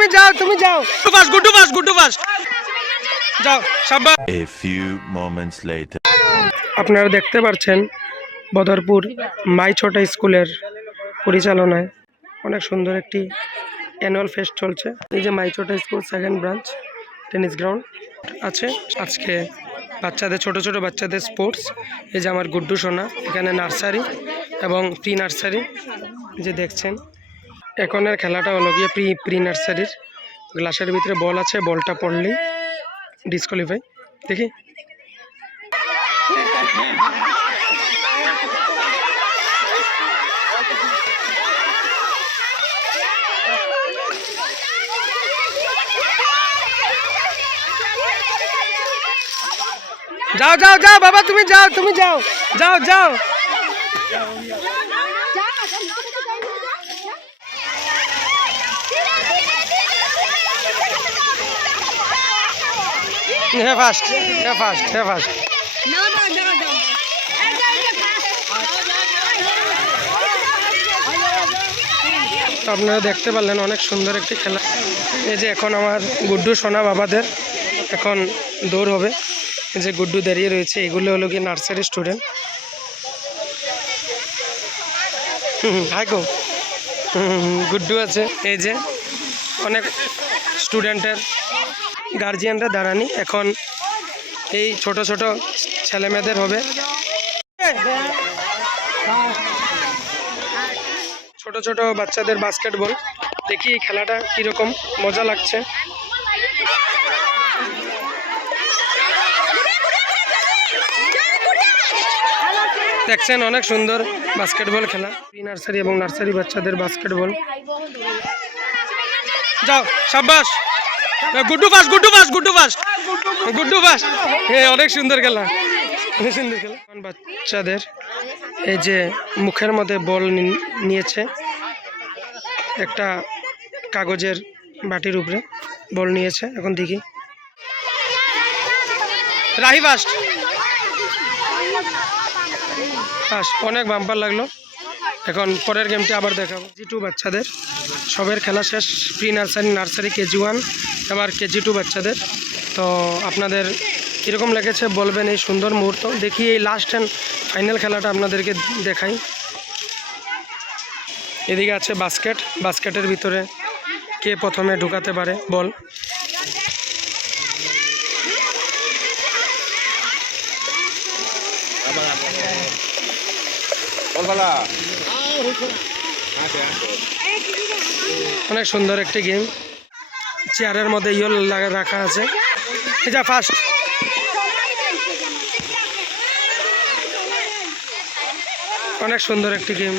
তুমি যাও গুড্ডু ফাস্ট যাও শাবাশ। A few moments later. আপনারা দেখতে পাচ্ছেন বদরপুর মাই ছোটা স্কুলের পরিচালনায় অনেক সুন্দর একটি অ্যানুয়াল ফেস্ট চলছে। এই যে মাই ছোটা school second branch tennis ground আছে। আজকে বাচ্চাদের ছোট বাচ্চাদের স্পোর্টস। এই যে আমার গুড্ডু সোনা, এখানে নার্সারি এবং প্রি নার্সারি যে দেখছেন। এখনের খেলাটা হলো গিয়ে প্রি নার্সারির। গ্লাসের ভিতরে বল আছে, বলটা পড়লেই ডিসকোয়ালিফাই। দেখি যাও বাবা, তুমি যাও। হে ফাস্ট। তো আপনারা দেখতে পারলেন অনেক সুন্দর একটি খেলা। এই যে এখন আমার গুড্ডু সোনা বাবাদের এখন দৌড় হবে। এই যে গুড্ডু দাঁড়িয়ে রয়েছে, এগুলো হলো কি নার্সারি স্টুডেন্ট। হাইকো গুড্ডু আছে। এই যে অনেক স্টুডেন্টের গার্জিয়ানরা দাঁড়ানি। এখন এই ছোট ছেলেমেয়েদের হবে ছোট বাচ্চাদের বাস্কেটবল। দেখি এই খেলাটা কীরকম মজা লাগছে। দেখছেন অনেক সুন্দর বাস্কেটবল খেলা। প্রি নার্সারি এবং নার্সারি বাচ্চাদের বাস্কেটবল। যাও শাবাশ, গুড্ডু ফাস্ট। হ্যাঁ, অনেক সুন্দর খেলা। বাচ্চাদের এই যে মুখের মধ্যে বল নিয়েছে, একটা কাগজের বাটির উপরে বল নিয়েছে। এখন দেখি রাহি ফাস্ট। অনেক বাম্পার লাগলো। এখন পরের গেমটি আবার দেখাবো। KG2 বাচ্চাদের সবের খেলা শেষ। প্রি নার্সারি KG1 এবার KG2 বাচ্চাদের। তো আপনাদের কীরকম লেগেছে বলবেন এই সুন্দর মুহূর্ত। দেখি এই লাস্ট অ্যান্ড ফাইনাল খেলাটা আপনাদেরকে দেখাই। এদিকে আছে বাস্কেটের ভিতরে কে প্রথমে ঢুকাতে পারে বল। অনেক সুন্দর একটি গেম। চেয়ারের মধ্যে ইয়েল রাখা আছে। এটা ফার্স্ট। অনেক সুন্দর একটি গেম।